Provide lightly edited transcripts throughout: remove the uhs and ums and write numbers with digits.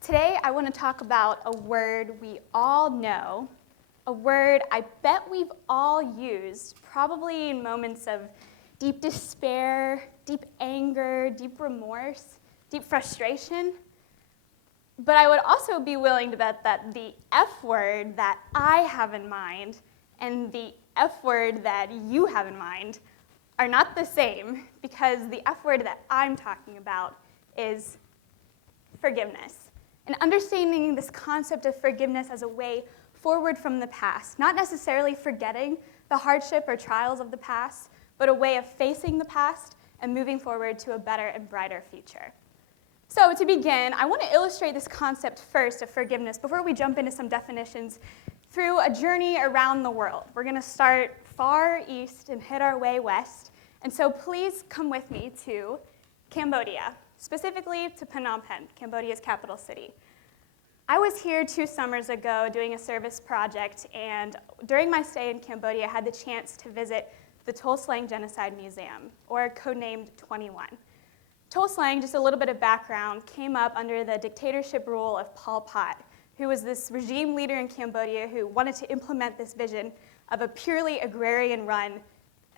Today, I want to talk about a word we all know, a word I bet we've all used, probably in moments of deep despair, deep anger, deep remorse, deep frustration. But I would also be willing to bet that the F word that I have in mind and the F word that you have in mind are not the same, because the F word that I'm talking about is forgiveness. And understanding this concept of forgiveness as a way forward from the past, not necessarily forgetting the hardship or trials of the past, but a way of facing the past and moving forward to a better and brighter future. So to begin, I want to illustrate this concept first of forgiveness before we jump into some definitions through a journey around the world. We're going to start far east and hit our way west. And so please come with me to Cambodia, specifically to Phnom Penh, Cambodia's capital city. I was here 2 summers ago doing a service project, and during my stay in Cambodia, I had the chance to visit the Tuol Sleng Genocide Museum, or codenamed 21. Tuol Sleng, just a little bit of background, came up under the dictatorship rule of Pol Pot, who was this regime leader in Cambodia who wanted to implement this vision of a purely agrarian-run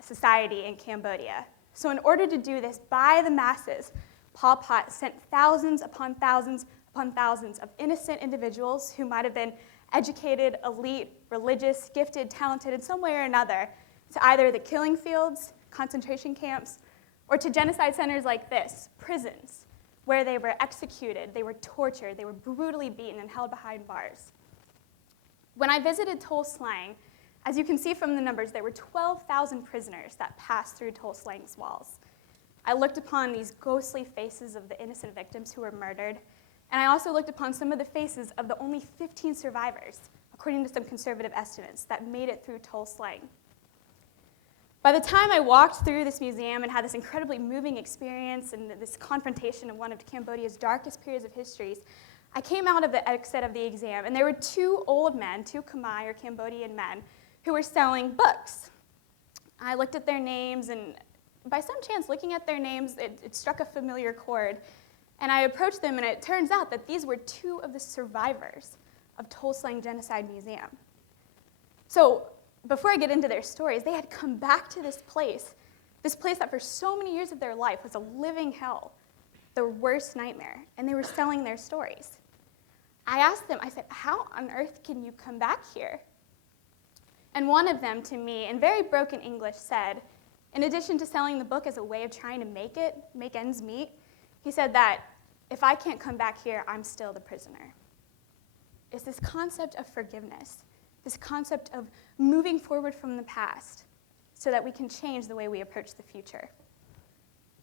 society in Cambodia. So in order to do this by the masses, Pol Pot sent thousands upon thousands upon thousands of innocent individuals who might have been educated, elite, religious, gifted, talented in some way or another to either the killing fields, concentration camps, or to genocide centers like this, prisons, where they were executed, they were tortured, they were brutally beaten and held behind bars. When I visited Tuol Sleng, as you can see from the numbers, there were 12,000 prisoners that passed through Tuol Sleng's walls. I looked upon these ghostly faces of the innocent victims who were murdered, and I also looked upon some of the faces of the only 15 survivors, according to some conservative estimates, that made it through Tuol Sleng. By the time I walked through this museum and had this incredibly moving experience and this confrontation of one of Cambodia's darkest periods of history, I came out of the exit of the exam, and there were 2 old men, 2 Khmer or Cambodian men, who were selling books. I looked at their names, and by some chance, looking at their names, it struck a familiar chord. And I approached them, and it turns out that these were 2 of the survivors of Tuol Sleng Genocide Museum. So before I get into their stories, they had come back to this place that for so many years of their life was a living hell, the worst nightmare, and they were selling their stories. I asked them, I said, how on earth can you come back here? And one of them, to me, in very broken English, said, in addition to selling the book as a way of trying to make ends meet, he said that if I can't come back here, I'm still the prisoner. It's this concept of forgiveness, this concept of moving forward from the past so that we can change the way we approach the future.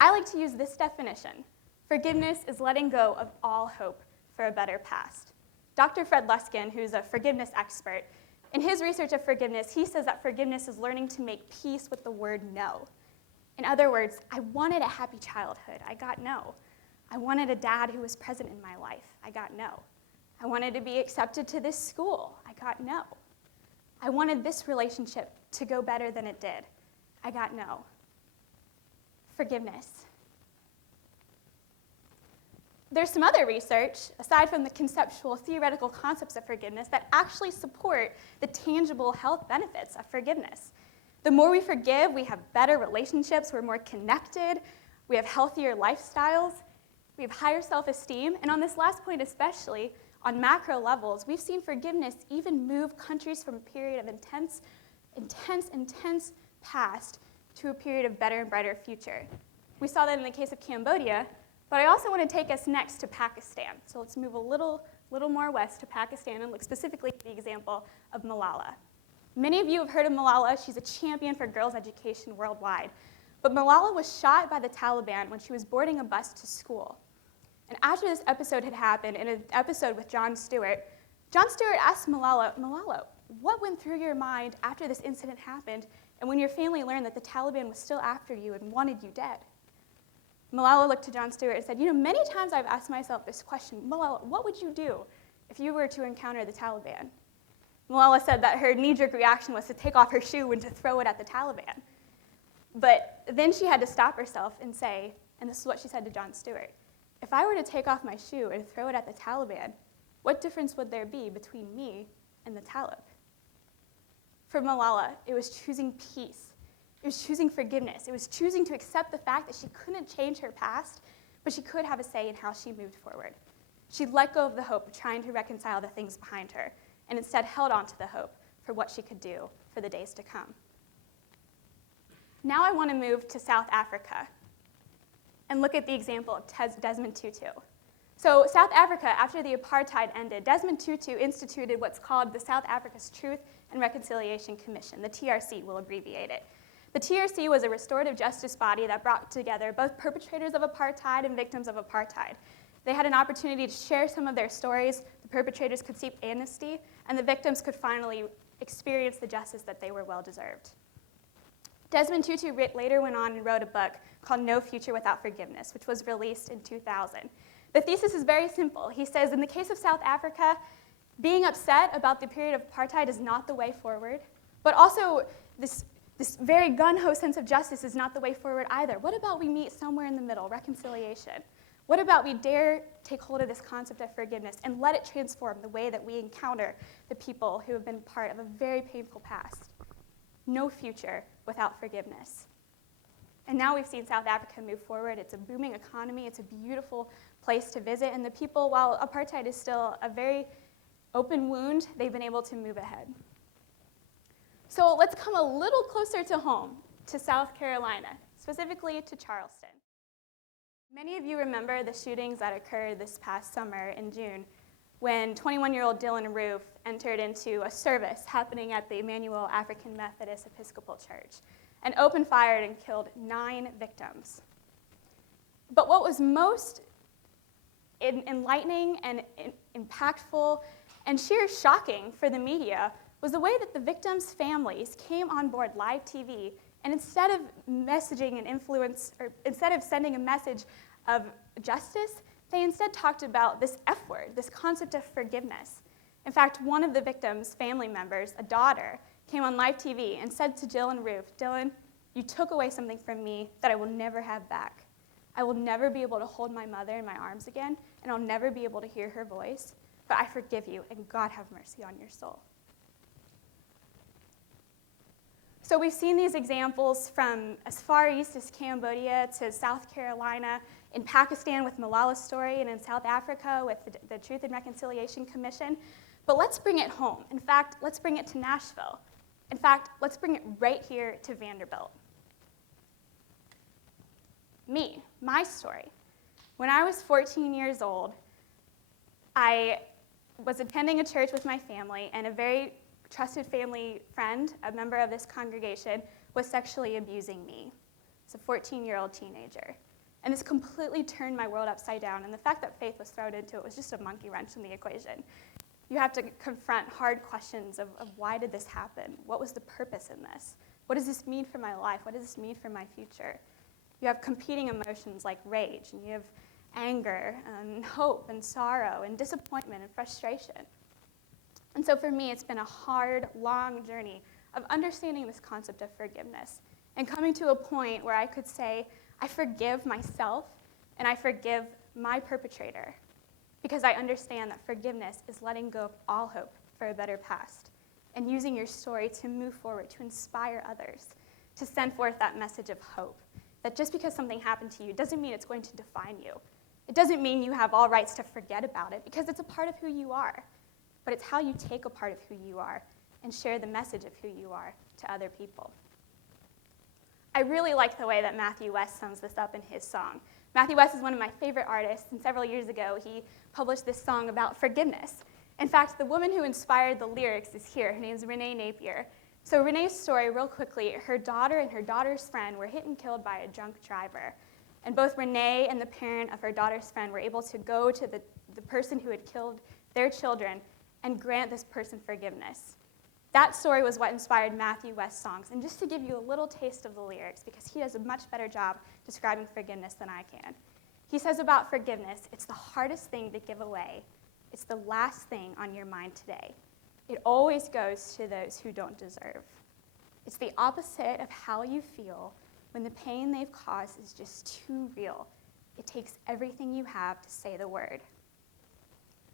I like to use this definition. Forgiveness is letting go of all hope for a better past. Dr. Fred Luskin, who's a forgiveness expert, in his research of forgiveness, he says that forgiveness is learning to make peace with the word no. In other words, I wanted a happy childhood. I got no. I wanted a dad who was present in my life. I got no. I wanted to be accepted to this school. I got no. I wanted this relationship to go better than it did. I got no. Forgiveness. There's some other research, aside from the conceptual, theoretical concepts of forgiveness, that actually support the tangible health benefits of forgiveness. The more we forgive, we have better relationships, we're more connected, we have healthier lifestyles, we have higher self-esteem, and on this last point especially, on macro levels, we've seen forgiveness even move countries from a period of intense past to a period of better and brighter future. We saw that in the case of Cambodia, but I also want to take us next to Pakistan. So let's move a little more west to Pakistan and look specifically at the example of Malala. Many of you have heard of Malala. She's a champion for girls' education worldwide. But Malala was shot by the Taliban when she was boarding a bus to school. And after this episode had happened, in an episode with Jon Stewart asked Malala, what went through your mind after this incident happened and when your family learned that the Taliban was still after you and wanted you dead? Malala looked to Jon Stewart and said, many times I've asked myself this question, Malala, what would you do if you were to encounter the Taliban? Malala said that her knee-jerk reaction was to take off her shoe and to throw it at the Taliban. But then she had to stop herself and say, and this is what she said to Jon Stewart, if I were to take off my shoe and throw it at the Taliban, what difference would there be between me and the Talib? For Malala, it was choosing peace. It was choosing forgiveness. It was choosing to accept the fact that she couldn't change her past, but she could have a say in how she moved forward. She let go of the hope of trying to reconcile the things behind her, and instead held on to the hope for what she could do for the days to come. Now I want to move to South Africa and look at the example of Desmond Tutu. So South Africa, after the apartheid ended, Desmond Tutu instituted what's called the South Africa's Truth and Reconciliation Commission. The TRC will abbreviate it. The TRC was a restorative justice body that brought together both perpetrators of apartheid and victims of apartheid. They had an opportunity to share some of their stories. The perpetrators could seek amnesty, and the victims could finally experience the justice that they were well deserved. Desmond Tutu later went on and wrote a book called No Future Without Forgiveness, which was released in 2000. The thesis is very simple. He says, in the case of South Africa, being upset about the period of apartheid is not the way forward, but also this very gun-ho sense of justice is not the way forward either. What about we meet somewhere in the middle, reconciliation? What about we dare take hold of this concept of forgiveness and let it transform the way that we encounter the people who have been part of a very painful past? No future without forgiveness. And now we've seen South Africa move forward. It's a booming economy. It's a beautiful place to visit. And the people, while apartheid is still a very open wound, they've been able to move ahead. So let's come a little closer to home, to South Carolina, specifically to Charleston. Many of you remember the shootings that occurred this past summer in June when 21-year-old Dylan Roof entered into a service happening at the Emmanuel African Methodist Episcopal Church and opened fire and killed 9 victims. But what was most enlightening and impactful and sheer shocking for the media was the way that the victims' families came on board live TV, and instead of messaging and influence, or instead of sending a message of justice, they instead talked about this F word, this concept of forgiveness. In fact, one of the victims' family members, a daughter, came on live TV and said to Dylan Roof, "Dylan, you took away something from me that I will never have back. I will never be able to hold my mother in my arms again, and I'll never be able to hear her voice, but I forgive you, and God have mercy on your soul." So we've seen these examples from as far east as Cambodia to South Carolina, in Pakistan with Malala's story, and in South Africa with the Truth and Reconciliation Commission. But let's bring it home. In fact, let's bring it to Nashville. In fact, let's bring it right here to Vanderbilt. Me, my story. When I was 14 years old, I was attending a church with my family, and a very trusted family friend, a member of this congregation, was sexually abusing me as a 14-year-old teenager. And this completely turned my world upside down, and the fact that faith was thrown into it was just a monkey wrench in the equation. You have to confront hard questions of why did this happen? What was the purpose in this? What does this mean for my life? What does this mean for my future? You have competing emotions like rage, and you have anger, and hope, and sorrow, and disappointment, and frustration. And so for me, it's been a hard, long journey of understanding this concept of forgiveness and coming to a point where I could say, I forgive myself and I forgive my perpetrator, because I understand that forgiveness is letting go of all hope for a better past and using your story to move forward, to inspire others, to send forth that message of hope, that just because something happened to you doesn't mean it's going to define you. It doesn't mean you have all rights to forget about it, because it's a part of who you are. But it's how you take a part of who you are and share the message of who you are to other people. I really like the way that Matthew West sums this up in his song. Matthew West is one of my favorite artists, and several years ago he published this song about forgiveness. In fact, the woman who inspired the lyrics is here. Her name is Renee Napier. So Renee's story, real quickly, her daughter and her daughter's friend were hit and killed by a drunk driver. And both Renee and the parent of her daughter's friend were able to go to the person who had killed their children and grant this person forgiveness. That story was what inspired Matthew West's songs. And just to give you a little taste of the lyrics, because he does a much better job describing forgiveness than I can. He says about forgiveness, it's the hardest thing to give away. It's the last thing on your mind today. It always goes to those who don't deserve. It's the opposite of how you feel when the pain they've caused is just too real. it takes everything you have to say the word.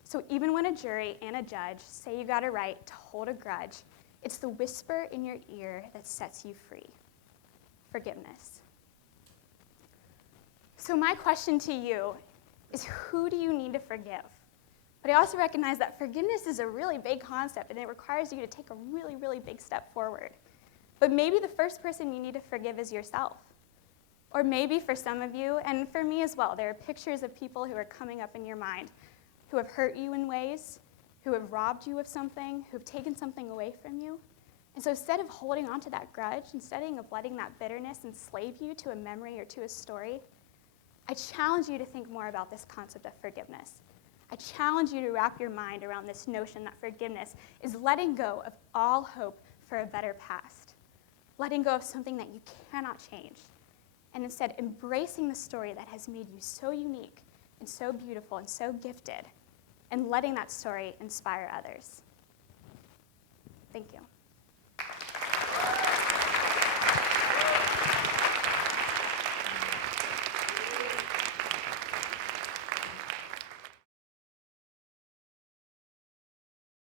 So even when a jury and a judge say you got a right to hold a grudge, it's the whisper in your ear that sets you free. Forgiveness. So my question to you is, who do you need to forgive? But I also recognize that forgiveness is a really big concept, and it requires you to take a really, really big step forward. But maybe the first person you need to forgive is yourself. Or maybe for some of you, and for me as well, there are pictures of people who are coming up in your mind who have hurt you in ways, who have robbed you of something, who have taken something away from you. And so instead of holding on to that grudge, instead of letting that bitterness enslave you to a memory or to a story, I challenge you to think more about this concept of forgiveness. I challenge you to wrap your mind around this notion that forgiveness is letting go of all hope for a better past, letting go of something that you cannot change, and instead embracing the story that has made you so unique and so beautiful and so gifted, and letting that story inspire others. Thank you.